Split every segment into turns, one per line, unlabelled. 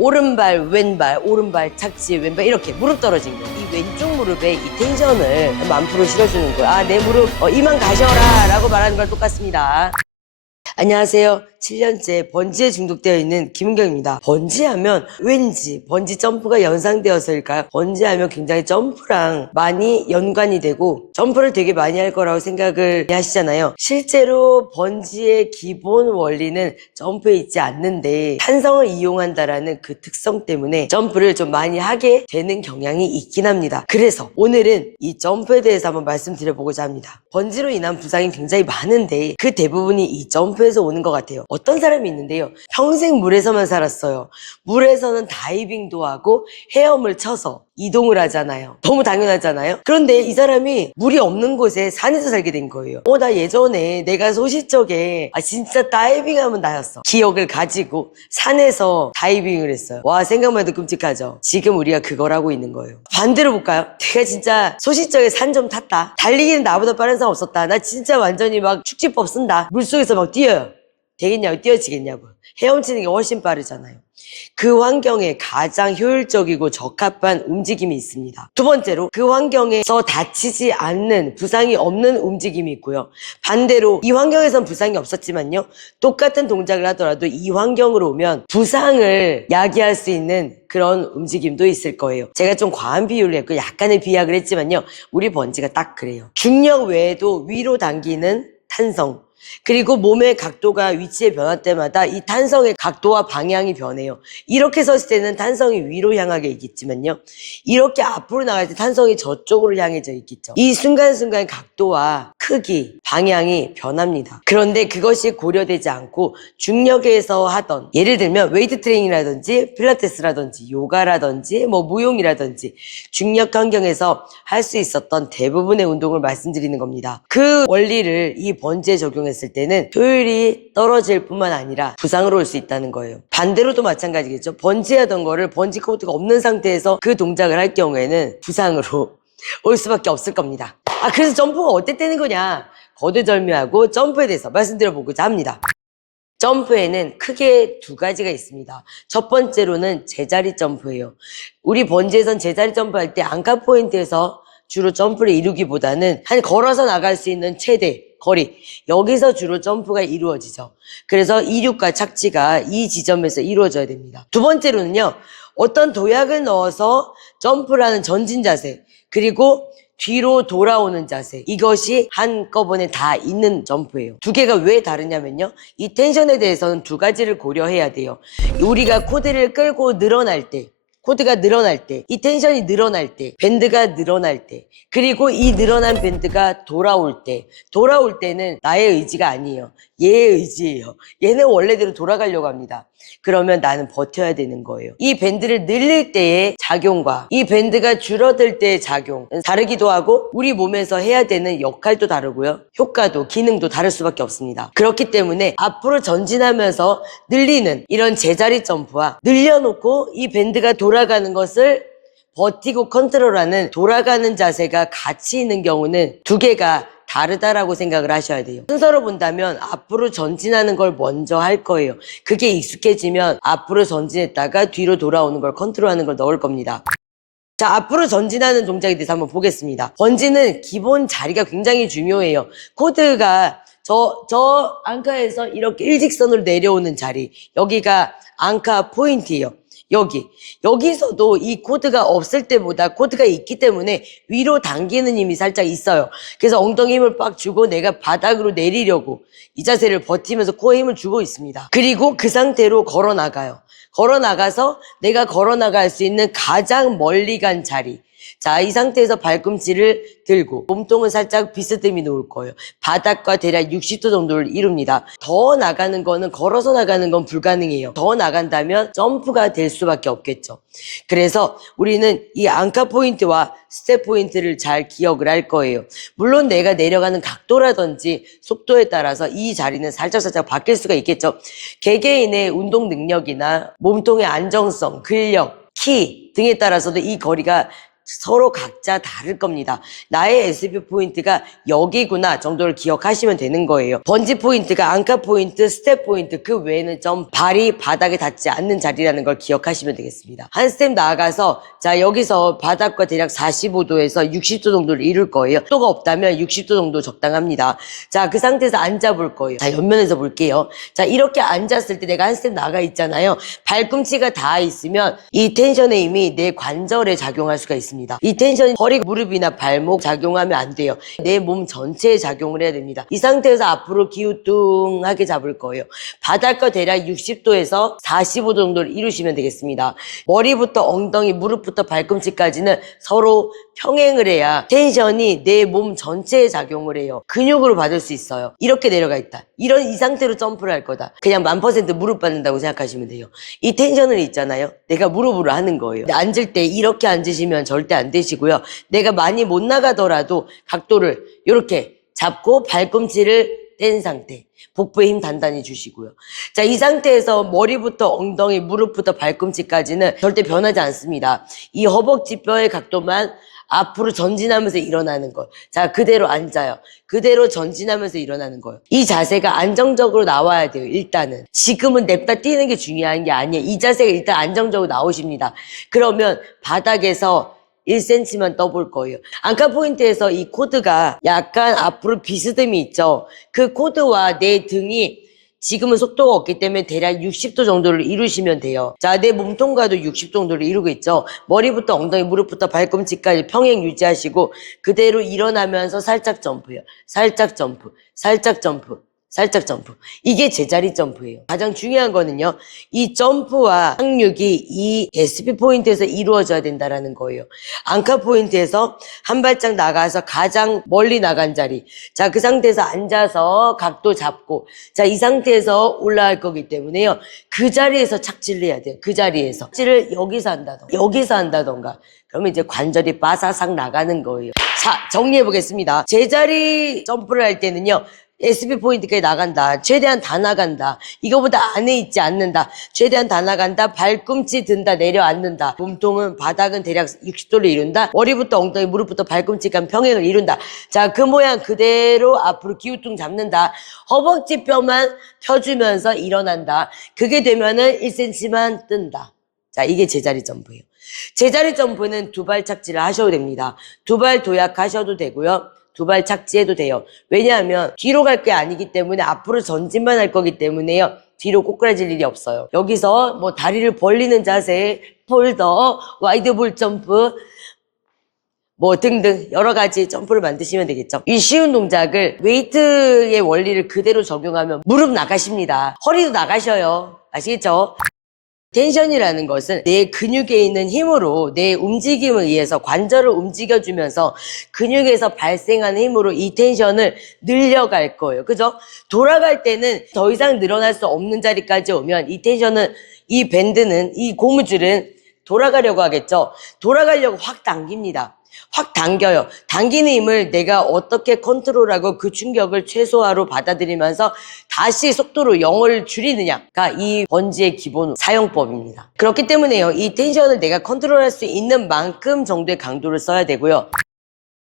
오른발, 왼발, 오른발, 착지, 왼발 이렇게 무릎 떨어진 거. 이 왼쪽 무릎에 이 텐션을 만 프로 실어주는 거예요. 아, 내 무릎 어, 이만 가셔라 라고 말하는 걸 똑같습니다. 안녕하세요. 7년째 번지에 중독되어 있는 김은경입니다. 번지하면 왠지 번지 점프가 연상되어서일까요? 번지하면 굉장히 점프랑 많이 연관이 되고 점프를 되게 많이 할 거라고 생각을 하시잖아요. 실제로 번지의 기본 원리는 점프에 있지 않는데 탄성을 이용한다라는 그 특성 때문에 점프를 좀 많이 하게 되는 경향이 있긴 합니다. 그래서 오늘은 이 점프에 대해서 한번 말씀드려보고자 합니다. 번지로 인한 부상이 굉장히 많은데 그 대부분이 이 점프에 서 오는 것 같아요. 어떤 사람이 있는데요. 평생 물에서만 살았어요. 물에서는 다이빙도 하고 헤엄을 쳐서 이동을 하잖아요. 너무 당연하잖아요. 그런데 이 사람이 물이 없는 곳에 산에서 살게 된 거예요. 어, 나 예전에 내가 소시적에 아 진짜 다이빙하면 나였어. 기억을 가지고 산에서 다이빙을 했어요. 와 생각만 해도 끔찍하죠. 지금 우리가 그걸 하고 있는 거예요. 반대로 볼까요? 내가 진짜 소시적에 산 좀 탔다. 달리기는 나보다 빠른 사람 없었다. 나 진짜 완전히 막 축지법 쓴다. 물속에서 막 뛰어요. 되겠냐고 뛰어지겠냐고. 헤엄치는 게 훨씬 빠르잖아요. 그 환경에 가장 효율적이고 적합한 움직임이 있습니다. 두 번째로 그 환경에서 다치지 않는 부상이 없는 움직임이 있고요. 반대로 이 환경에선 부상이 없었지만요. 똑같은 동작을 하더라도 이 환경으로 오면 부상을 야기할 수 있는 그런 움직임도 있을 거예요. 제가 좀 과한 비유를 했고 약간의 비약을 했지만요. 우리 번지가 딱 그래요. 중력 외에도 위로 당기는 탄성, 그리고 몸의 각도가 위치의 변화 때마다 이 탄성의 각도와 방향이 변해요. 이렇게 섰을 때는 탄성이 위로 향하게 있겠지만요. 이렇게 앞으로 나갈 때 탄성이 저쪽으로 향해져 있겠죠. 이 순간순간 각도와 크기, 방향이 변합니다. 그런데 그것이 고려되지 않고 중력에서 하던 예를 들면 웨이트 트레이닝이라든지 필라테스라든지 요가라든지 뭐 무용이라든지 중력 환경에서 할 수 있었던 대부분의 운동을 말씀드리는 겁니다. 그 원리를 이 번지에 적용 했을 때는 효율이 떨어질 뿐만 아니라 부상으로 올 수 있다는 거예요. 반대로도 마찬가지겠죠. 번지하던 거를 번지 코트가 없는 상태에서 그 동작을 할 경우에는 부상으로 올 수밖에 없을 겁니다. 아 그래서 점프가 어땠다는 거냐? 거두절미하고 점프에 대해서 말씀드려보고자 합니다. 점프에는 크게 두 가지가 있습니다. 첫 번째로는 제자리 점프예요. 우리 번지에선 제자리 점프할 때 안카 포인트에서 주로 점프를 이루기보다는 한 걸어서 나갈 수 있는 최대 거리 여기서 주로 점프가 이루어지죠. 그래서 이륙과 착지가 이 지점에서 이루어져야 됩니다. 두 번째로는요. 어떤 도약을 넣어서 점프라는 전진 자세 그리고 뒤로 돌아오는 자세 이것이 한꺼번에 다 있는 점프예요 두 개가 왜 다르냐면요 이 텐션에 대해서는 두 가지를 고려해야 돼요 우리가 코드를 끌고 늘어날 때 코드가 늘어날 때, 이 텐션이 늘어날 때, 밴드가 늘어날 때, 그리고 이 늘어난 밴드가 돌아올 때, 돌아올 때는 나의 의지가 아니에요. 얘의 의지예요. 얘는 원래대로 돌아가려고 합니다. 그러면 나는 버텨야 되는 거예요. 이 밴드를 늘릴 때의 작용과 이 밴드가 줄어들 때의 작용 다르기도 하고 우리 몸에서 해야 되는 역할도 다르고요. 효과도 기능도 다를 수밖에 없습니다. 그렇기 때문에 앞으로 전진하면서 늘리는 이런 제자리 점프와 늘려놓고 이 밴드가 돌아가는 것을 버티고 컨트롤하는 돌아가는 자세가 같이 있는 경우는 두 개가 다르다라고 생각을 하셔야 돼요. 순서로 본다면 앞으로 전진하는 걸 먼저 할 거예요. 그게 익숙해지면 앞으로 전진했다가 뒤로 돌아오는 걸 컨트롤하는 걸 넣을 겁니다. 자, 앞으로 전진하는 동작에 대해서 한번 보겠습니다. 번지는 기본 자리가 굉장히 중요해요. 코드가 저, 저 앙카에서 이렇게 일직선으로 내려오는 자리. 여기가 앙카 포인트예요. 여기. 여기서도 이 코드가 없을 때보다 코드가 있기 때문에 위로 당기는 힘이 살짝 있어요. 그래서 엉덩이 힘을 빡 주고 내가 바닥으로 내리려고 이 자세를 버티면서 코에 힘을 주고 있습니다. 그리고 그 상태로 걸어 나가요. 걸어 나가서 내가 걸어 나갈 수 있는 가장 멀리 간 자리. 자, 이 상태에서 발꿈치를 들고 몸통은 살짝 비스듬히 놓을 거예요. 바닥과 대략 60도 정도를 이룹니다. 더 나가는 거는 걸어서 나가는 건 불가능해요. 더 나간다면 점프가 될 수밖에 없겠죠. 그래서 우리는 이 앙카 포인트와 스텝 포인트를 잘 기억을 할 거예요. 물론 내가 내려가는 각도라든지 속도에 따라서 이 자리는 살짝살짝 바뀔 수가 있겠죠. 개개인의 운동 능력이나 몸통의 안정성, 근력, 키 등에 따라서도 이 거리가 서로 각자 다를 겁니다. 나의 SB 포인트가 여기구나 정도를 기억하시면 되는 거예요. 번지 포인트가 앙카 포인트, 스텝 포인트 그 외에는 좀 발이 바닥에 닿지 않는 자리라는 걸 기억하시면 되겠습니다. 한 스텝 나아가서 자 여기서 바닥과 대략 45도에서 60도 정도를 이룰 거예요. 또가 없다면 60도 정도 적당합니다. 자 그 상태에서 앉아 볼 거예요. 자 옆면에서 볼게요. 자 이렇게 앉았을 때 내가 한 스텝 나가 있잖아요. 발꿈치가 닿아 있으면 이 텐션의 힘이 내 관절에 작용할 수가 있습니다. 이 텐션이 허리, 무릎이나 발목 작용하면 안 돼요. 내 몸 전체에 작용을 해야 됩니다. 이 상태에서 앞으로 기우뚱하게 잡을 거예요. 바닥과 대략 60도에서 45도 정도를 이루시면 되겠습니다. 머리부터 엉덩이, 무릎부터 발꿈치까지는 서로 평행을 해야 텐션이 내 몸 전체에 작용을 해요. 근육으로 받을 수 있어요. 이렇게 내려가 있다. 이런 이 상태로 점프를 할 거다. 그냥 만 퍼센트 무릎 받는다고 생각하시면 돼요. 이 텐션을 있잖아요. 내가 무릎으로 하는 거예요. 앉을 때 이렇게 앉으시면 절대 안 되시고요. 내가 많이 못 나가더라도 각도를 이렇게 잡고 발꿈치를 뗀 상태. 복부에 힘 단단히 주시고요. 자, 이 상태에서 머리부터 엉덩이, 무릎부터 발꿈치까지는 절대 변하지 않습니다. 이 허벅지 뼈의 각도만 앞으로 전진하면서 일어나는 것. 자, 그대로 앉아요. 그대로 전진하면서 일어나는 거예요. 이 자세가 안정적으로 나와야 돼요, 일단은. 지금은 냅다 뛰는 게 중요한 게 아니에요. 이 자세가 일단 안정적으로 나오십니다. 그러면 바닥에서 1cm만 떠볼 거예요. 안카 포인트에서 이 코드가 약간 앞으로 비스듬히 있죠. 그 코드와 내 등이 지금은 속도가 없기 때문에 대략 60도 정도를 이루시면 돼요. 자, 내 몸통과도 60도 정도를 이루고 있죠. 머리부터 엉덩이, 무릎부터 발꿈치까지 평행 유지하시고 그대로 일어나면서 살짝 점프요. 살짝 점프, 살짝 점프. 살짝 점프. 이게 제자리 점프예요. 가장 중요한 거는요. 이 점프와 착륙이 이 SP 포인트에서 이루어져야 된다라는 거예요. 앙카 포인트에서 한 발짝 나가서 가장 멀리 나간 자리. 자, 그 상태에서 앉아서 각도 잡고. 자, 이 상태에서 올라갈 거기 때문에요. 그 자리에서 착지를 해야 돼요. 그 자리에서. 착지를 여기서 한다던가, 여기서 한다던가. 그러면 이제 관절이 바사삭 나가는 거예요. 자, 정리해 보겠습니다. 제자리 점프를 할 때는요. SB 포인트까지 나간다. 최대한 다 나간다. 이거보다 안에 있지 않는다. 최대한 다 나간다. 발꿈치 든다. 내려앉는다. 몸통은 바닥은 대략 60도를 이룬다. 머리부터 엉덩이, 무릎부터 발꿈치까지 평행을 이룬다. 자, 그 모양 그대로 앞으로 기우뚱 잡는다. 허벅지 뼈만 펴주면서 일어난다. 그게 되면은 1cm만 뜬다. 자, 이게 제자리 점프예요. 제자리 점프는 두 발 착지를 하셔도 됩니다. 두 발 도약하셔도 되고요. 두발 착지해도 돼요. 왜냐하면 뒤로 갈 게 아니기 때문에 앞으로 전진만 할 거기 때문에요. 뒤로 꼬꾸라질 일이 없어요. 여기서 뭐 다리를 벌리는 자세, 폴더, 와이드 볼 점프, 뭐 등등 여러 가지 점프를 만드시면 되겠죠. 이 쉬운 동작을 웨이트의 원리를 그대로 적용하면 무릎 나가십니다. 허리도 나가셔요. 아시겠죠? 텐션이라는 것은 내 근육에 있는 힘으로 내 움직임을 의해서 관절을 움직여주면서 근육에서 발생하는 힘으로 이 텐션을 늘려갈 거예요. 그죠? 돌아갈 때는 더 이상 늘어날 수 없는 자리까지 오면 이 텐션은 이 밴드는 이 고무줄은 돌아가려고 하겠죠. 돌아가려고 확 당깁니다. 확 당겨요. 당기는 힘을 내가 어떻게 컨트롤하고 그 충격을 최소화로 받아들이면서 다시 속도로 영어를 줄이느냐가 이 번지의 기본 사용법입니다. 그렇기 때문에요. 이 텐션을 내가 컨트롤할 수 있는 만큼 정도의 강도를 써야 되고요.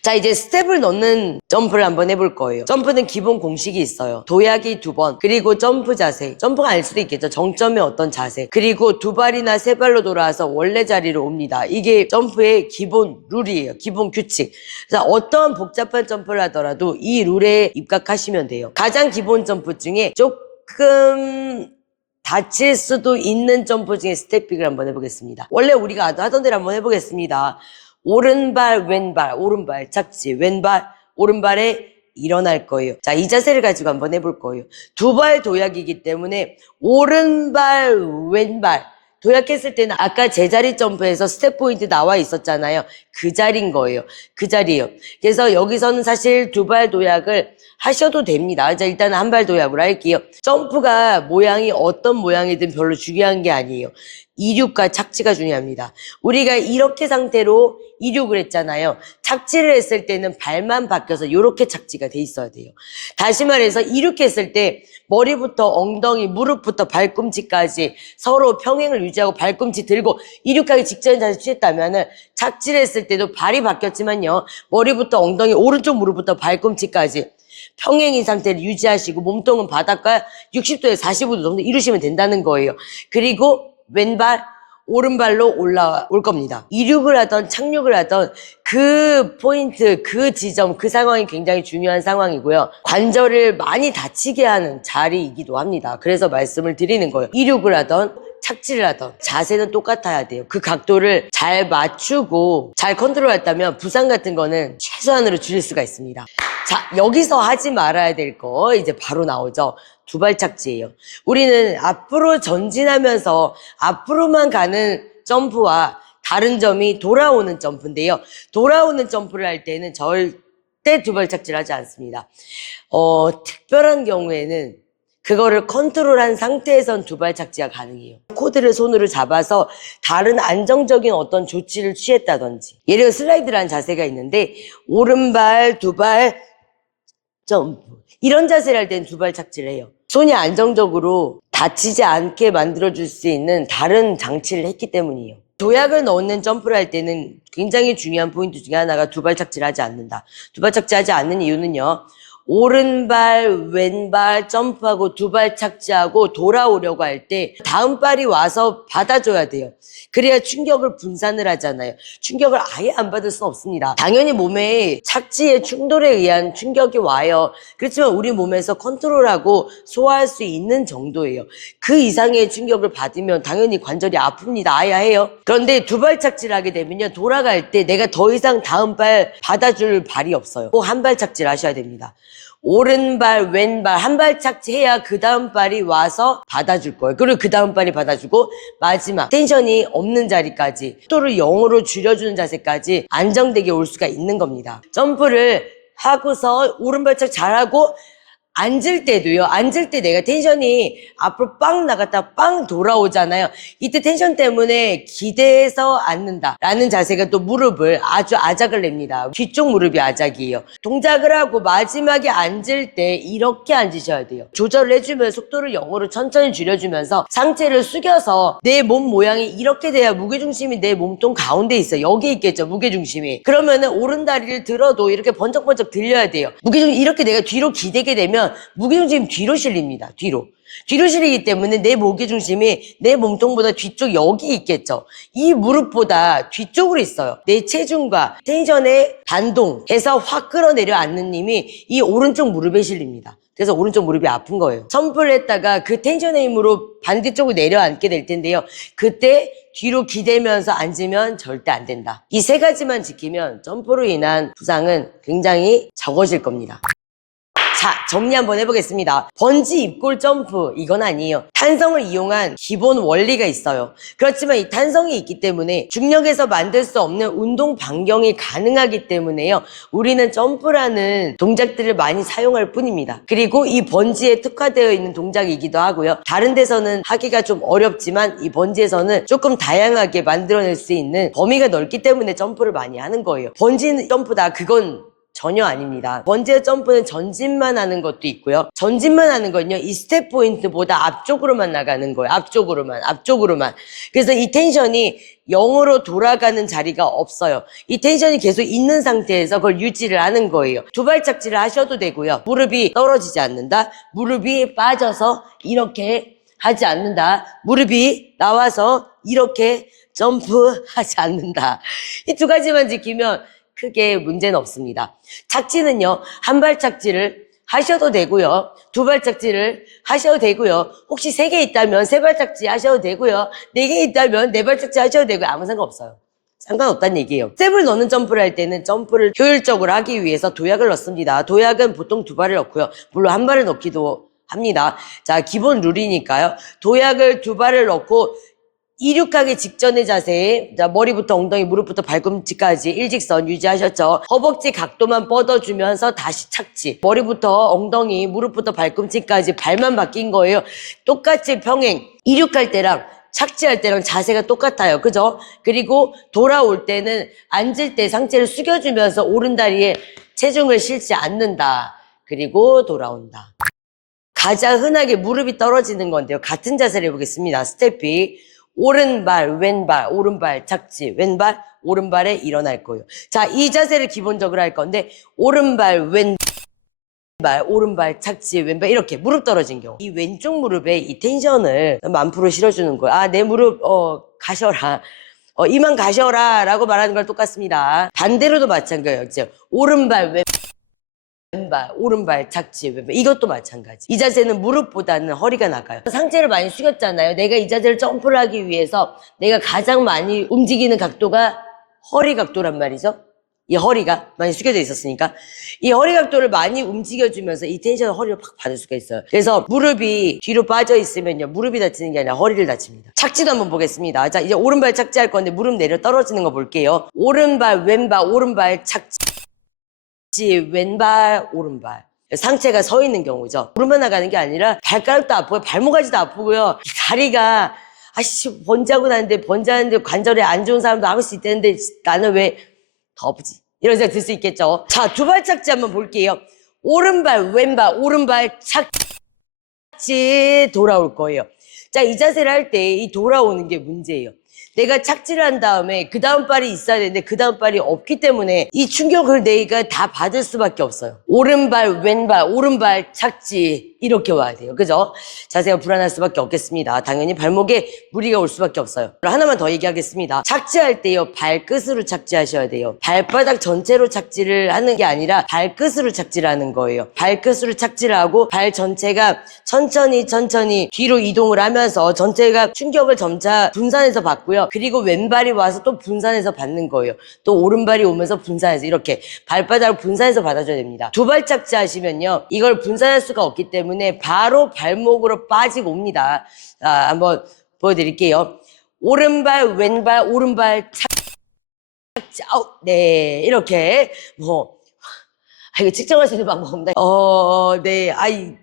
자, 이제 스텝을 넣는 점프를 한번 해볼 거예요. 점프는 기본 공식이 있어요. 도약이 두 번, 그리고 점프 자세. 점프가 아닐 수도 있겠죠. 정점의 어떤 자세. 그리고 두 발이나 세 발로 돌아와서 원래 자리로 옵니다. 이게 점프의 기본 룰이에요. 기본 규칙. 그래서 어떠한 복잡한 점프를 하더라도 이 룰에 입각하시면 돼요. 가장 기본 점프 중에 조금 다칠 수도 있는 점프 중에 스텝빅을 한번 해보겠습니다. 원래 우리가 하던 대로 한번 해보겠습니다. 오른발, 왼발, 오른발, 착지, 왼발, 오른발에 일어날 거예요. 자, 이 자세를 가지고 한번 해볼 거예요. 두 발 도약이기 때문에 오른발, 왼발. 도약했을 때는 아까 제자리 점프에서 스텝 포인트 나와 있었잖아요. 그 자리인 거예요. 그 자리예요. 그래서 여기서는 사실 두 발 도약을 하셔도 됩니다. 자, 일단 한 발 도약으로 할게요. 점프가 모양이 어떤 모양이든 별로 중요한 게 아니에요. 이륙과 착지가 중요합니다. 우리가 이렇게 상태로 이륙을 했잖아요. 착지를 했을 때는 발만 바뀌어서 이렇게 착지가 돼 있어야 돼요. 다시 말해서 이륙했을 때 머리부터 엉덩이, 무릎부터 발꿈치까지 서로 평행을 유지하고 발꿈치 들고 이륙하기 직전에 자세 취했다면은 착지를 했을 때도 발이 바뀌었지만요. 머리부터 엉덩이, 오른쪽 무릎부터 발꿈치까지 평행인 상태를 유지하시고 몸통은 바닥과 60도에 45도 정도 이루시면 된다는 거예요. 그리고 왼발, 오른발로 올라올 겁니다. 이륙을 하던 착륙을 하던 그 포인트, 그 지점, 그 상황이 굉장히 중요한 상황이고요. 관절을 많이 다치게 하는 자리이기도 합니다. 그래서 말씀을 드리는 거예요. 이륙을 하던 착지를 하던 자세는 똑같아야 돼요. 그 각도를 잘 맞추고 잘 컨트롤했다면 부상 같은 거는 최소한으로 줄일 수가 있습니다. 자, 여기서 하지 말아야 될 거 이제 바로 나오죠. 두 발 착지예요. 우리는 앞으로 전진하면서 앞으로만 가는 점프와 다른 점이 돌아오는 점프인데요. 돌아오는 점프를 할 때는 절대 두 발 착지를 하지 않습니다. 어, 특별한 경우에는 그거를 컨트롤한 상태에선 두발 착지가 가능해요. 코드를 손으로 잡아서 다른 안정적인 어떤 조치를 취했다든지. 예를 들어 슬라이드라는 자세가 있는데 오른발, 두발, 점프. 이런 자세를 할 때는 두발 착지를 해요. 손이 안정적으로 다치지 않게 만들어줄 수 있는 다른 장치를 했기 때문이에요. 도약을 넣는 점프를 할 때는 굉장히 중요한 포인트 중에 하나가 두발 착지를 하지 않는다. 두발 착지하지 않는 이유는요. 오른발, 왼발 점프하고 두 발 착지하고 돌아오려고 할 때 다음 발이 와서 받아줘야 돼요. 그래야 충격을 분산을 하잖아요. 충격을 아예 안 받을 수는 없습니다. 당연히 몸에 착지의 충돌에 의한 충격이 와요. 그렇지만 우리 몸에서 컨트롤하고 소화할 수 있는 정도예요. 그 이상의 충격을 받으면 당연히 관절이 아픕니다. 아야 해요. 그런데 두 발 착지를 하게 되면요. 돌아갈 때 내가 더 이상 다음 발 받아줄 발이 없어요. 꼭 한 발 착지를 하셔야 됩니다. 오른발, 왼발 한 발 착지 해야 그 다음 발이 와서 받아줄 거예요. 그리고 그 다음 발이 받아주고 마지막 텐션이 없는 자리까지 속도를 0으로 줄여주는 자세까지 안정되게 올 수가 있는 겁니다. 점프를 하고서 오른발 착 잘하고 앉을 때도요. 앉을 때 내가 텐션이 앞으로 빵 나갔다 빵 돌아오잖아요. 이때 텐션 때문에 기대해서 앉는다. 라는 자세가 또 무릎을 아주 아작을 냅니다. 뒤쪽 무릎이 아작이에요. 동작을 하고 마지막에 앉을 때 이렇게 앉으셔야 돼요. 조절을 해주면 속도를 0으로 천천히 줄여주면서 상체를 숙여서 내 몸 모양이 이렇게 돼야 무게중심이 내 몸통 가운데 있어요. 여기 있겠죠. 무게중심이. 그러면은 오른 다리를 들어도 이렇게 번쩍번쩍 들려야 돼요. 무게중심 이렇게 내가 뒤로 기대게 되면 무게중심이 뒤로 실립니다. 뒤로. 뒤로 실리기 때문에 내 무게중심이 내 몸통보다 뒤쪽 여기 있겠죠. 이 무릎보다 뒤쪽으로 있어요. 내 체중과 텐션의 반동해서 확 끌어내려 앉는 힘이 이 오른쪽 무릎에 실립니다. 그래서 오른쪽 무릎이 아픈 거예요. 점프를 했다가 그 텐션의 힘으로 반대쪽으로 내려앉게 될 텐데요. 그때 뒤로 기대면서 앉으면 절대 안 된다. 이 세 가지만 지키면 점프로 인한 부상은 굉장히 적어질 겁니다. 자, 정리 한번 해보겠습니다. 번지 입골 점프, 이건 아니에요. 탄성을 이용한 기본 원리가 있어요. 그렇지만 이 탄성이 있기 때문에 중력에서 만들 수 없는 운동 반경이 가능하기 때문에요. 우리는 점프라는 동작들을 많이 사용할 뿐입니다. 그리고 이 번지에 특화되어 있는 동작이기도 하고요. 다른 데서는 하기가 좀 어렵지만 이 번지에서는 조금 다양하게 만들어낼 수 있는 범위가 넓기 때문에 점프를 많이 하는 거예요. 번지 점프다, 그건 전혀 아닙니다. 번지 점프는 전진만 하는 것도 있고요. 전진만 하는 건요. 이 스텝 포인트보다 앞쪽으로만 나가는 거예요. 앞쪽으로만, 앞쪽으로만. 그래서 이 텐션이 0으로 돌아가는 자리가 없어요. 이 텐션이 계속 있는 상태에서 그걸 유지를 하는 거예요. 두 발짝지를 하셔도 되고요. 무릎이 떨어지지 않는다. 무릎이 빠져서 이렇게 하지 않는다. 무릎이 나와서 이렇게 점프하지 않는다. 이 두 가지만 지키면 크게 문제는 없습니다. 착지는요, 한 발 착지를 하셔도 되고요. 두 발 착지를 하셔도 되고요. 혹시 세 개 있다면 세 발 착지 하셔도 되고요. 네 개 있다면 네 발 착지 하셔도 되고요. 아무 상관없어요. 상관없다는 얘기예요. 스텝을 넣는 점프를 할 때는 점프를 효율적으로 하기 위해서 도약을 넣습니다. 도약은 보통 두 발을 넣고요. 물론 한 발을 넣기도 합니다. 자, 기본 룰이니까요. 도약을 두 발을 넣고 이륙하기 직전의 자세에 자, 머리부터 엉덩이, 무릎부터 발꿈치까지 일직선 유지하셨죠. 허벅지 각도만 뻗어주면서 다시 착지. 머리부터 엉덩이, 무릎부터 발꿈치까지 발만 바뀐 거예요. 똑같이 평행. 이륙할 때랑 착지할 때랑 자세가 똑같아요. 그죠? 그리고 돌아올 때는 앉을 때 상체를 숙여주면서 오른다리에 체중을 실지 않는다. 그리고 돌아온다. 가장 흔하게 무릎이 떨어지는 건데요. 같은 자세를 해보겠습니다. 스태피. 오른발, 왼발, 오른발, 착지, 왼발, 오른발에 일어날 거예요. 자, 이 자세를 기본적으로 할 건데, 오른발, 왼발, 오른발, 착지, 왼발, 이렇게 무릎 떨어진 경우. 이 왼쪽 무릎에 이 텐션을 만 프로 실어주는 거예요. 아, 내 무릎, 어, 가셔라. 어, 이만 가셔라. 라고 말하는 걸 똑같습니다. 반대로도 마찬가지예요. 오른발, 왼 왼발, 오른발, 착지, 왼발. 이것도 마찬가지. 이 자세는 무릎보다는 허리가 나가요. 상체를 많이 숙였잖아요. 내가 이 자세를 점프를 하기 위해서 내가 가장 많이 움직이는 각도가 허리 각도란 말이죠. 이 허리가 많이 숙여져 있었으니까 이 허리 각도를 많이 움직여주면서 이 텐션을 허리를 팍 받을 수가 있어요. 그래서 무릎이 뒤로 빠져 있으면요 무릎이 다치는 게 아니라 허리를 다칩니다. 착지도 한번 보겠습니다. 자 이제 오른발 착지할 건데 무릎 내려 떨어지는 거 볼게요. 오른발 왼발 오른발 착지. 지 왼발 오른발. 상체가 서 있는 경우죠. 무릎만 나가는 게 아니라 발가락도 아프고 발목까지도 아프고요. 이 다리가 아씨 번지하고 나는데 번지하는데 관절에 안 좋은 사람도 아플 수 있다는데 나는 왜더 아프지? 이런 생각 들 수 있겠죠. 자 두 발 착지 한번 볼게요. 오른발 왼발 오른발 착지 돌아올 거예요. 자 이 자세를 할 때 이 돌아오는 게 문제예요 내가 착지를 한 다음에 그 다음 발이 있어야 되는데 그 다음 발이 없기 때문에 이 충격을 내가 다 받을 수밖에 없어요. 오른발, 왼발, 오른발 착지 이렇게 와야 돼요. 그죠? 자세가 불안할 수밖에 없겠습니다. 당연히 발목에 무리가 올 수밖에 없어요. 하나만 더 얘기하겠습니다. 착지할 때요. 발끝으로 착지하셔야 돼요. 발바닥 전체로 착지를 하는 게 아니라 발끝으로 착지를 하는 거예요. 발끝으로 착지를 하고 발 전체가 천천히 천천히 뒤로 이동을 하면서 전체가 충격을 점차 분산해서 받고요. 그리고 왼발이 와서 또 분산해서 받는 거예요. 또 오른발이 오면서 분산해서 이렇게 발바닥을 분산해서 받아줘야 됩니다. 두 발 착지 하시면요. 이걸 분산할 수가 없기 때문에 바로 발목으로 빠지고 옵니다. 자, 한번 보여드릴게요. 오른발, 왼발, 오른발 착지, 아우, 네, 이렇게 뭐 아, 이거 측정할 수 있는 방법 없나? 어, 네, 아이,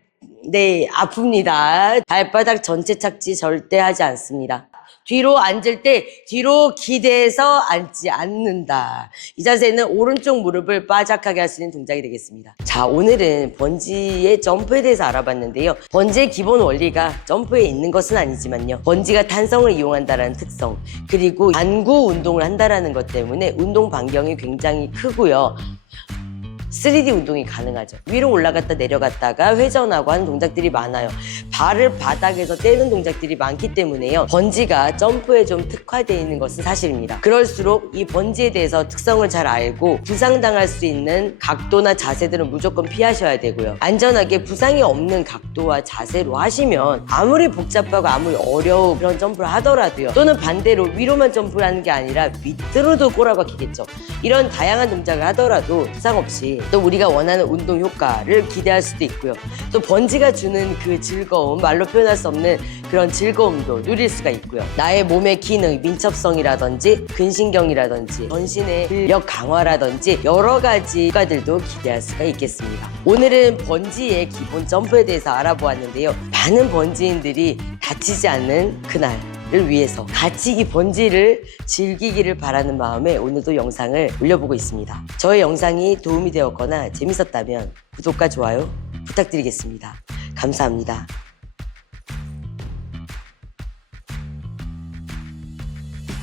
네, 아픕니다. 발바닥 전체 착지 절대 하지 않습니다. 뒤로 앉을 때 뒤로 기대서 앉지 않는다. 이 자세는 오른쪽 무릎을 바짝하게 할 수 있는 동작이 되겠습니다. 자, 오늘은 번지의 점프에 대해서 알아봤는데요. 번지의 기본 원리가 점프에 있는 것은 아니지만요. 번지가 탄성을 이용한다는 특성, 그리고 안구 운동을 한다는 것 때문에 운동 반경이 굉장히 크고요. 3D 운동이 가능하죠. 위로 올라갔다 내려갔다가 회전하고 하는 동작들이 많아요. 발을 바닥에서 떼는 동작들이 많기 때문에요. 번지가 점프에 좀 특화되어 있는 것은 사실입니다. 그럴수록 이 번지에 대해서 특성을 잘 알고 부상당할 수 있는 각도나 자세들은 무조건 피하셔야 되고요. 안전하게 부상이 없는 각도와 자세로 하시면 아무리 복잡하고 아무리 어려운 그런 점프를 하더라도요. 또는 반대로 위로만 점프를 하는 게 아니라 밑으로도 꼬라박히겠죠. 이런 다양한 동작을 하더라도 부상 없이 또 우리가 원하는 운동 효과를 기대할 수도 있고요. 또 번지가 주는 그 즐거움, 말로 표현할 수 없는 그런 즐거움도 누릴 수가 있고요. 나의 몸의 기능, 민첩성이라든지 근신경이라든지 전신의 근력 강화라든지 여러 가지 효과들도 기대할 수가 있겠습니다. 오늘은 번지의 기본 점프에 대해서 알아보았는데요. 많은 번지인들이 다치지 않는 그날 을 위해서 같이 이 번지를 즐기기를 바라는 마음에 오늘도 영상을 올려보고 있습니다. 저의 영상이 도움이 되었거나 재밌었다면 구독과 좋아요 부탁드리겠습니다. 감사합니다.